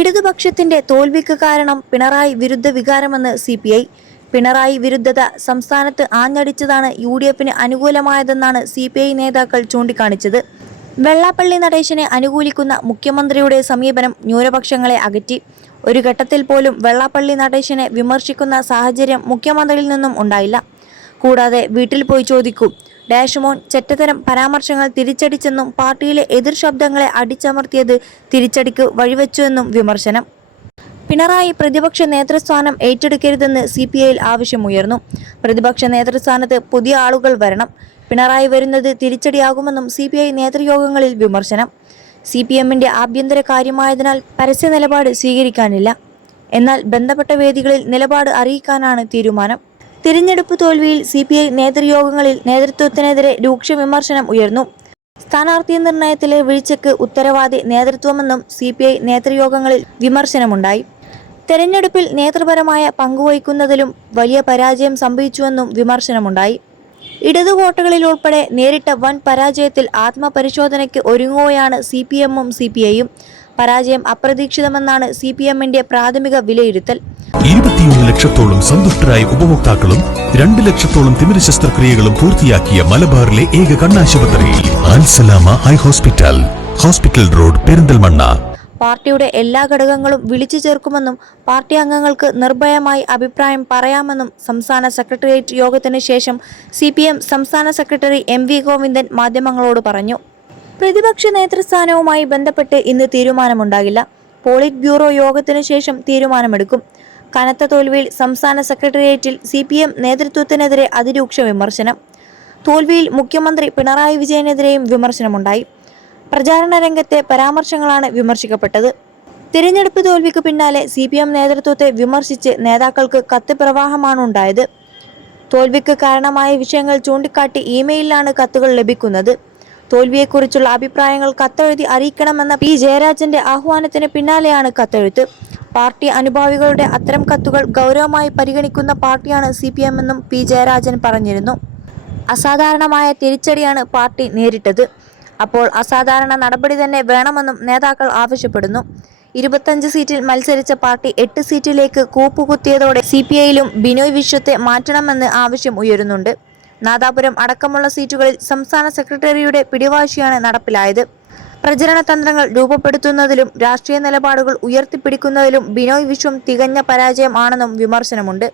ഇടതുപക്ഷത്തിന്റെ തോൽവിക്ക് കാരണം പിണറായി വിരുദ്ധ വികാരമെന്ന് CPI. പിണറായി വിരുദ്ധത സംസ്ഥാനത്ത് ആഞ്ഞടിച്ചതാണ് UDFന് അനുകൂലമായതെന്നാണ് CPI നേതാക്കൾ ചൂണ്ടിക്കാണിച്ചത്. വെള്ളാപ്പള്ളി നടേശനെ അനുകൂലിക്കുന്ന മുഖ്യമന്ത്രിയുടെ സമീപനം ന്യൂനപക്ഷങ്ങളെ അകറ്റി. ഒരു ഘട്ടത്തിൽ പോലും വെള്ളാപ്പള്ളി നടേശനെ വിമർശിക്കുന്ന സാഹചര്യം മുഖ്യമന്ത്രിയിൽ നിന്നും ഉണ്ടായില്ല. കൂടാതെ വീട്ടിൽ പോയി ചോദിക്കൂ ഡാഷ്മോൻ ചെറ്റത്തരം പരാമർശങ്ങൾ തിരിച്ചടിച്ചെന്നും പാർട്ടിയിലെ എതിർ ശബ്ദങ്ങളെ അടിച്ചമർത്തിയത് തിരിച്ചടിക്ക് വഴിവെച്ചുവെന്നും വിമർശനം. പിണറായി പ്രതിപക്ഷ നേതൃസ്ഥാനം ഏറ്റെടുക്കരുതെന്ന് CPIയിൽ ആവശ്യമുയർന്നു. പ്രതിപക്ഷ നേതൃസ്ഥാനത്ത് പുതിയ ആളുകൾ വരണം. പിണറായി വരുന്നത് തിരിച്ചടിയാകുമെന്നും CPI നേതൃയോഗങ്ങളിൽ വിമർശനം. CPMന്റെ ആഭ്യന്തര കാര്യമായതിനാൽ പരസ്യ നിലപാട് സ്വീകരിക്കാനില്ല. എന്നാൽ ബന്ധപ്പെട്ട വേദികളിൽ നിലപാട് അറിയിക്കാനാണ് തീരുമാനം. തിരഞ്ഞെടുപ്പ് തോൽവിയിൽ CPI നേതൃയോഗങ്ങളിൽ നേതൃത്വത്തിനെതിരെ രൂക്ഷ വിമർശനം ഉയർന്നു. സ്ഥാനാർത്ഥി നിർണയത്തിലെ വീഴ്ചയ്ക്ക് ഉത്തരവാദി നേതൃത്വമെന്നും CPI നേതൃയോഗങ്ങളിൽ വിമർശനമുണ്ടായി. തെരഞ്ഞെടുപ്പിൽ നേതൃപരമായ പങ്കുവഹിക്കുന്നതിലും വലിയ പരാജയം സംഭവിച്ചുവെന്നും വിമർശനമുണ്ടായി. ഇടതുകോട്ടകളിൽ ഉൾപ്പെടെ നേരിട്ട വൻ പരാജയത്തിൽ ആത്മപരിശോധനയ്ക്ക് ഒരുങ്ങുകയാണ് CPMും CPIയും. പരാജയം അപ്രതീക്ഷിതമെന്നാണ് CPMന്റെ പ്രാഥമിക വിലയിരുത്തൽ. 21 ലക്ഷത്തോളം സന്തുഷ്ടരായ ഉപഭോക്താക്കളും 2 ലക്ഷത്തോളം തിമിര ശസ്ത്രക്രിയകളും പൂർത്തിയാക്കിയ മലബാറിലെ ഏക കണ്ണാശുപത്രി Al Salama high hospital, hospital road, Perinthalmanna. പാർട്ടിയുടെ എല്ലാ ഘടകങ്ങളും വിളിച്ചു ചേർക്കുമെന്നും പാർട്ടി അംഗങ്ങൾക്ക് നിർഭയമായി അഭിപ്രായം പറയാമെന്നും സംസ്ഥാന സെക്രട്ടേറിയറ്റ് യോഗത്തിന് ശേഷം CPM സംസ്ഥാന സെക്രട്ടറി MV ഗോവിന്ദൻ മാധ്യമങ്ങളോട് പറഞ്ഞു. പ്രതിപക്ഷ നേതൃസ്ഥാനവുമായി ബന്ധപ്പെട്ട് ഇന്ന് തീരുമാനമുണ്ടാകില്ല. പോളിറ്റ് ബ്യൂറോ യോഗത്തിനു ശേഷം തീരുമാനമെടുക്കും. കനത്ത തോൽവിയിൽ സംസ്ഥാന സെക്രട്ടേറിയറ്റിൽ CPM നേതൃത്വത്തിനെതിരെ അതിരൂക്ഷ വിമർശനം. തോൽവിയിൽ മുഖ്യമന്ത്രി പിണറായി വിജയനെതിരെയും വിമർശനമുണ്ടായി. പ്രചാരണ രംഗത്തെ പരാമർശങ്ങളാണ് വിമർശിക്കപ്പെട്ടത്. തിരഞ്ഞെടുപ്പ് തോൽവിക്ക് പിന്നാലെ CPM നേതൃത്വത്തെ വിമർശിച്ച് നേതാക്കൾക്ക് കത്ത് പ്രവാഹമാണ് ഉണ്ടായത്. തോൽവിക്ക് കാരണമായ വിഷയങ്ങൾ ചൂണ്ടിക്കാട്ടി ഇമെയിലാണ് കത്തുകൾ ലഭിക്കുന്നത്. തോൽവിയെക്കുറിച്ചുള്ള അഭിപ്രായങ്ങൾ കത്തെഴുതി അറിയിക്കണമെന്ന P ജയരാജന്റെ ആഹ്വാനത്തിന് പിന്നാലെയാണ് കത്തെഴുത്ത്. പാർട്ടി അനുഭാവികളുടെ അത്തരം കത്തുകൾ ഗൗരവമായി പരിഗണിക്കുന്ന പാർട്ടിയാണ് CPM എന്നും P ജയരാജൻ പറഞ്ഞിരുന്നു. അസാധാരണമായ തിരിച്ചടിയാണ് പാർട്ടി നേരിട്ടത്. അപ്പോൾ അസാധാരണ നടപടി തന്നെ വേണമെന്നും നേതാക്കൾ ആവശ്യപ്പെടുന്നു. 25 സീറ്റിൽ മത്സരിച്ച പാർട്ടി 8 സീറ്റിലേക്ക് കൂപ്പുകുത്തിയതോടെ CPIയിലും ബിനോയ് വിശ്വത്തെ മാറ്റണമെന്ന് ആവശ്യം ഉയരുന്നുണ്ട്. നാദാപുരം അടക്കമുള്ള സീറ്റുകളിൽ സംസ്ഥാന സെക്രട്ടറിയുടെ പിടിവാശിയാണ് നടപ്പിലായത്. പ്രചരണ തന്ത്രങ്ങൾ രൂപപ്പെടുത്തുന്നതിലും രാഷ്ട്രീയ നിലപാടുകൾ ഉയർത്തിപ്പിടിക്കുന്നതിലും ബിനോയ് വിശ്വം തികഞ്ഞ പരാജയം ആണെന്നും വിമർശനമുണ്ട്.